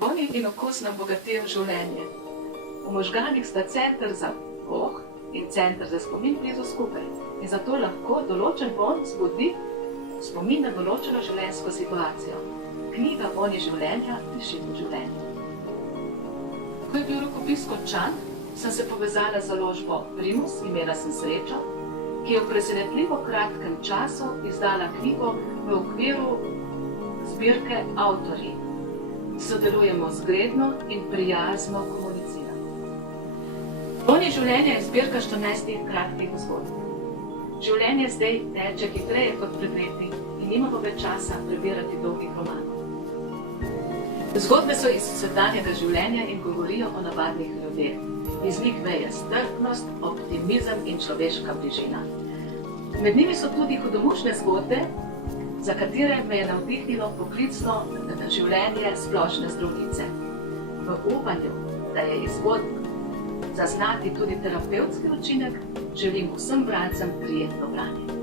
Vonji in okus nam bogatijo življenje. V možganih sta center za poh in center za spomin blizu skupaj. In zato lahko določen vonj zbudi spomin na določeno življenjsko situacijo. Knjiga Vonji življenja diši po življenju. Ko je bil rokopis končan, sem se povezala z založbo Primus, imela sem srečo, ki je v presenetljivo kratkem času izdala knjigo v okviru zbirke Avtorji. Sodelujemo zgledno in prijazno komuniciramo. Vonji življenja je zbirka 14 kratkih zgodb. Življenje zdaj teče hitreje kot pred leti in nimamo več časa prebirati dolgih romanov. Zgodbe so iz vsakdanjega življenja in govorijo o navadnih ljudeh. Iz njih veje strpnost, optimizem in človeška bližina. Med njimi so tudi hudomušne zgodbe, za katere me je navdihnilo poklicno življenje splošne zdravnice. V upanju, da je iz zgodb zaznati tudi terapevtski učinek, želim vsem bralcem prijetno branje.